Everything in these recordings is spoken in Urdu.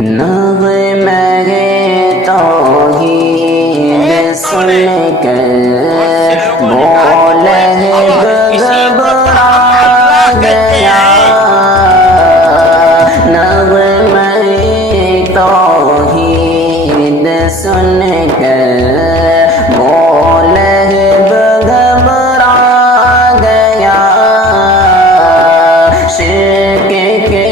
نغمہ توحید سن کر وہ لہب گھبرا گیا، نغمہ توحید سن کر وہ لہب گھبرا گیا، شرک کے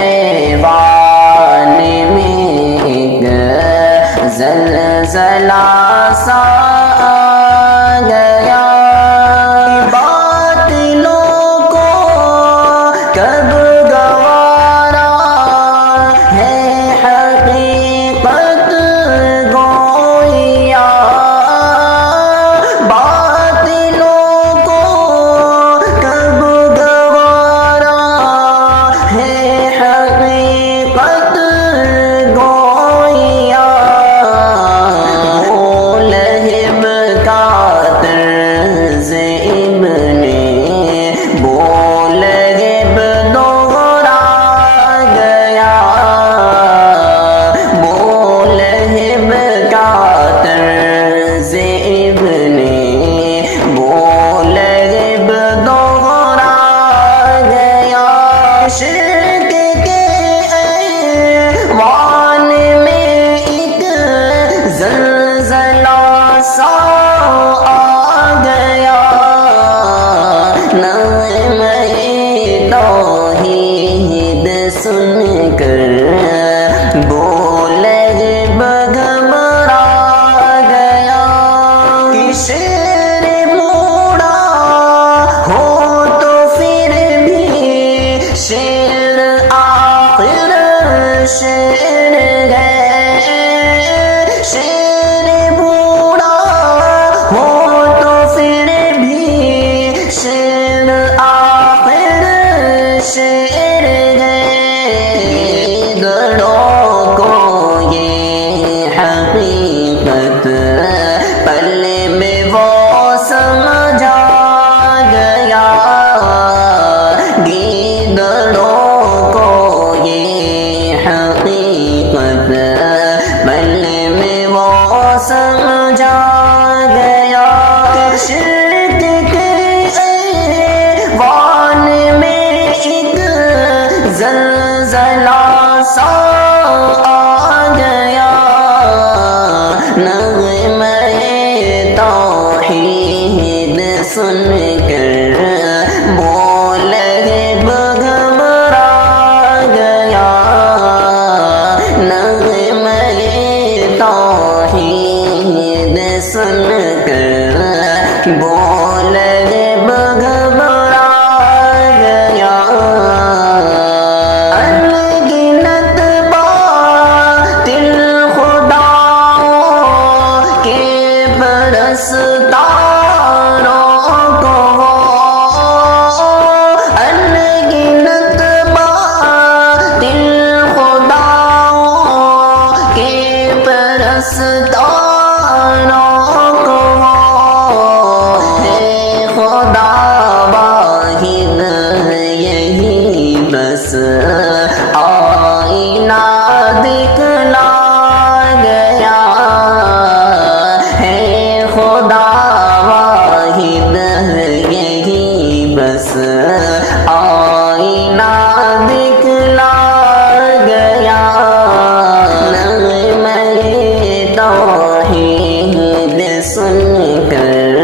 ایوان میں ایک زلزلہ سا آ گیا، باطلوں کو کب گوارا ہے حقیقت گویا، باطلوں کو کب گوارا ہے حقیقت گویا، وہ لہب کا طرز ابن وہ لہب دوہرا گیا، وہ لہب کا طرز ابن وہ لہب دوہرا گیا، شرک کے ایوان میں ایک زلزلہ سا آ گیا، نغمہ توحید سن کر وہ لہب گھبرا گیا، کہ شیر موڑا ہو تو پھر بھی شیر آخر شیر ہے، شیر بوڑھا ہو تو پھر بھی شیر آخر شیر ہے، گڑوں کو یہ حقیقت پلے میں وہ سمجھا گیا، گیدڑوں کو یہ حقیقت پلے میں وہ سمجھا گیا، کہ شرک کے ایوان میں ایک زلزلہ سا آ گیا، نغمہ توحید سن کر وہ لہب گھبرا گیا، نغمہ توحید سن کر وہ لہب گھبرا گیا، انگنت باطل خداؤں کے پرستاروں کو، انگنت باطل خداؤں کے پرستاروں کو ہے خدا واحد یہی بس آئینہ دکھلا گیا، ہے خدا واحد یہی بس آئینہ دکھلا گیا، نغمہ توحید سن کر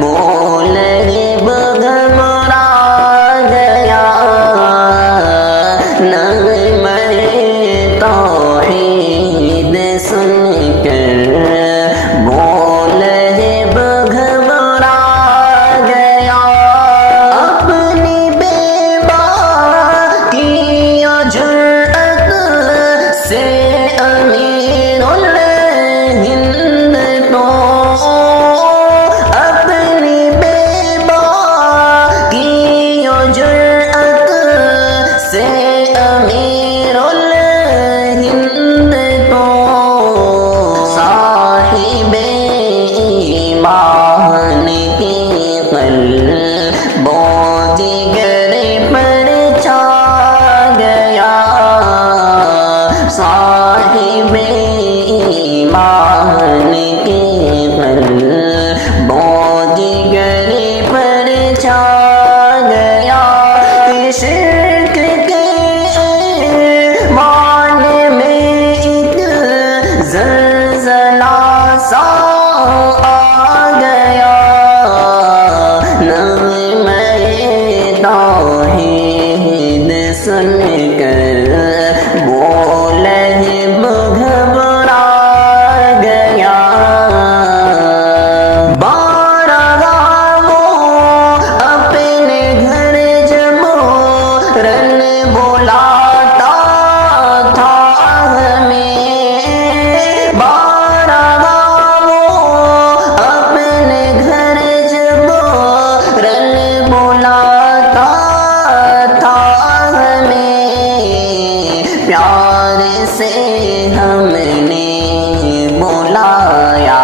وہ لہب گھبرا گیا، نغمہ توحید سن کر وہ لہب گھبرا گیا، اپنی بے باکی و جرأت سے امیر الہند تو اپنی بے باکی و جرأت سے امیر پیار سے ہم نے بلایا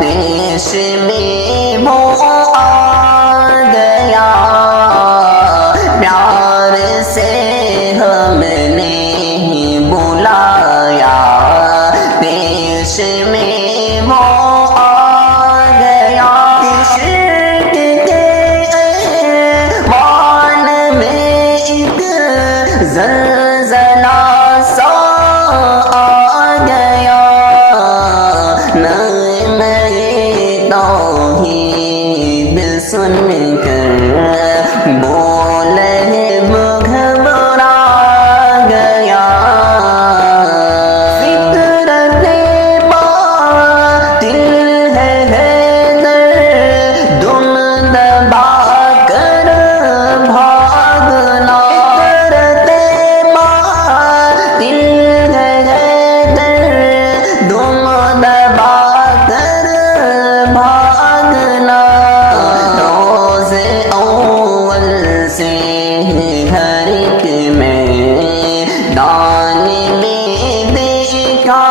پیش میں وہ آ گیا پیار سے ہم نے بلایا پیش میں وہ آ گیا عشق کے ایوان میں ایک زلزلہ سا آ گیا نغمہ توحید سن کر بولے گھبرا گیا فطرت باطل ہے حیدر دم دبا کر بھاگنا فطرت باطل ہے حیدر دم دبا کر بھاگنا روز اول سے ہر ایک میدان میں دیکھا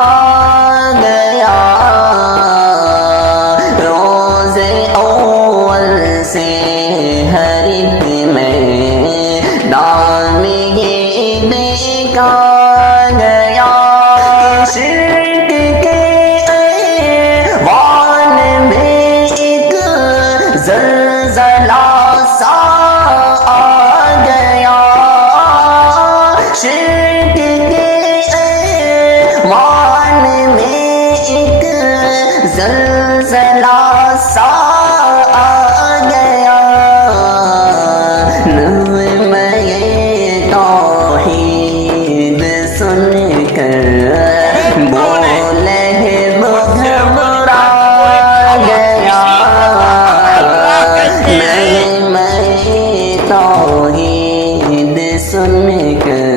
گیا روز اول سے ہر ایک میدان میں یہ دیکھا گیا شرک کے ایوان میں ایک زلزلہ سا آ گیا شرک کے ایوان میں ایک زلزلہ سا آ گیا نغمہ توحید سن کر بولے گھبرا گیا نغمہ توحید سن کر